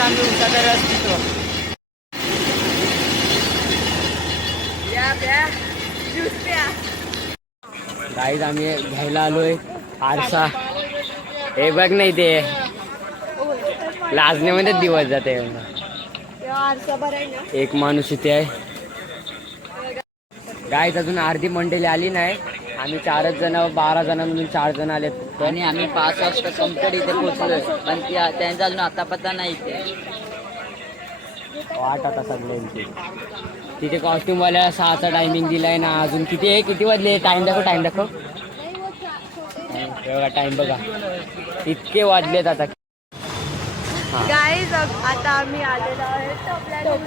आम्ही उसाचा रस पितो. गाईज आम्ही घ्यायला आलोय आरसा. हे बघ नाही ते लाजण्यामध्ये दिवस जाते. एक माणूस इथे आहे. गाईज अजून अर्धी मंडळी आली नाही. आम्ही 4 जण 12 जण म्हणून 4 जण आलेत आणि आम्ही 5 वाजता कंप्लीट इथे पोहोचलोय. पण त्यांचा अजून आता पत्ता नाही इथे. वाट आता सगळ्यांची तिथे कॉस्ट्युमवाल्या 6चा टायमिंग दिलाय ना. अजून किती आहे? किती वाजले? टाइम दाखव, टाइम दाखव. बघा टाइम बघा, इतके वाजलेत आता. गाईज आता आम्ही आलेलो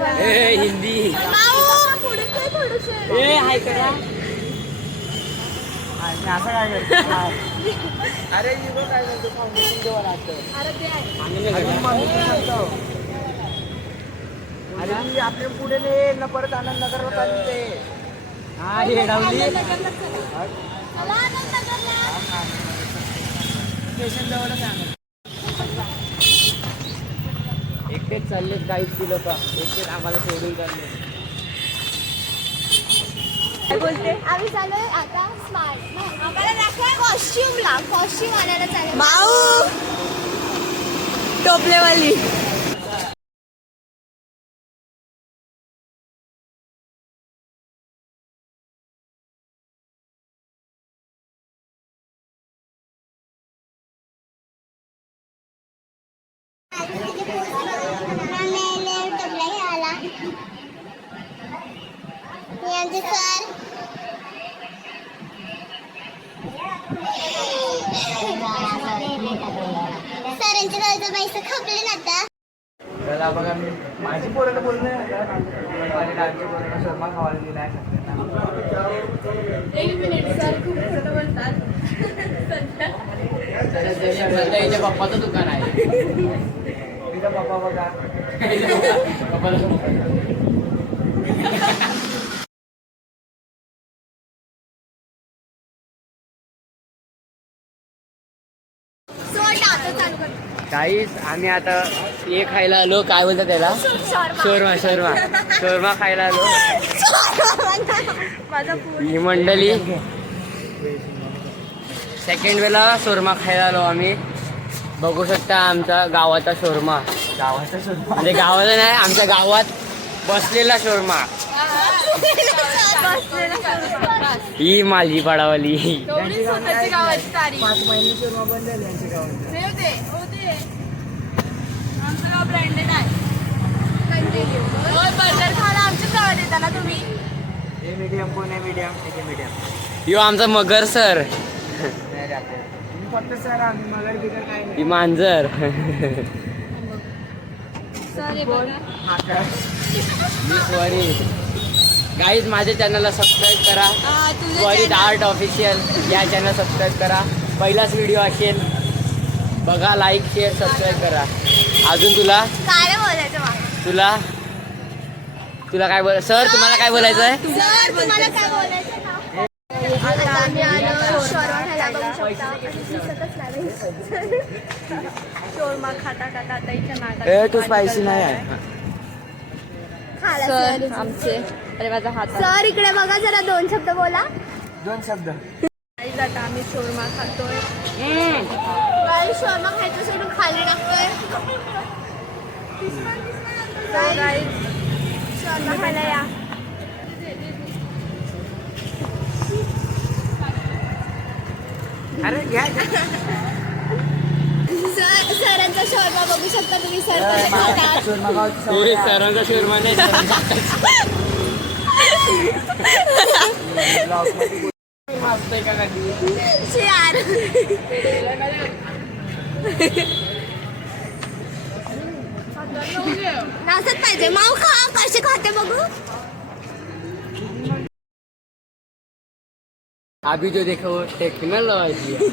आहे हिंदी हाय करा. असं काय अरे काय करतो फाउंडेशन जेव्हा अरे आपल्या पुढे न परत आनंदनगरला चालू ते. हा हे डावली स्टेशन जवळच आहे. एकटेच चाललेत काहीच ती लोक. एकटेच आम्हाला सोडून चालले. काय बोलते? आम्ही चाललोय आता स्मार्ट. आम्हाला दाखवा कॉस्ट्युमला. कॉस्ट्युम आणायला चालेल. माऊ टोपलेवाली. सरांच्या गावचं पैसे खपले ना आता. त्याला बघा मी माझी पोराला बोलणं माझ्या डान्सची पोराला शर्मा खावायला दिला आहे. एक मिनिट सर खूप खोटं बोलतात. त्याच्या पप्पाचं दुकान आहे. तिचा पप्पा बघा. काहीच आम्ही आता हे खायला आलो. काय बोलतात त्याला? शोरमा. शोरमा शोरमा खायला आलो. ही मंडळी सेकंड वेळेला शोरमा खायला आलो आम्ही. बघू शकता आमचा गावाचा शोरमा. गावाचा शोरमा म्हणजे गावाला नाही, आमच्या गावात बसलेला शोरमा. ही माझी पाडावाली. 5 महिने शोरमा बंद झाले यांच्या गावात. आमचं गाव ब्रँडेड आहे. बर्गर खायला आमच्याच गावात येता ना तुम्ही? हे मीडियम कोण आहे? मीडियम. यो आमचा मगर सर. फक्त सर आम्ही मगर बिगर काय नाही. मांजर. गाईज माझ्या चॅनलला सबस्क्राईब करा. त्वरित आर्ट ऑफिशियल या चॅनल सबस्क्राईब करा. पहिलाच व्हिडिओ असेल बघा. लाईक शेअर सबस्क्राईब करा. अजून तुला काय बोलायचं? तुला काय बोल सर? तुम्हाला काय बोलायचं आहे? सर तुम्हाला काय बोलायचं? आता आम्ही आलो शोरमा खायला. बघू शकता शोरमा खाता खाता आता इथे नाटक. तू स्पायसी नाही आहे. सर आमचे. अरे माझा हात. सर इकडे बघा जरा. 2 शब्द बोला. 2 शब्द. आता आम्ही शोरमा खातोय. शोरमा खायचं सोडून खाली टाकतोय. शोरमा खायला या. अरे घ्या. सरांचा शोरमा बघू शकता तुम्ही. सर कसे खातात. सरांचा शोरमा नाही. नाचत पाहिजे. माऊ खा. कसे खाते बघू. अभी जो देखो टेक्नोलॉजी.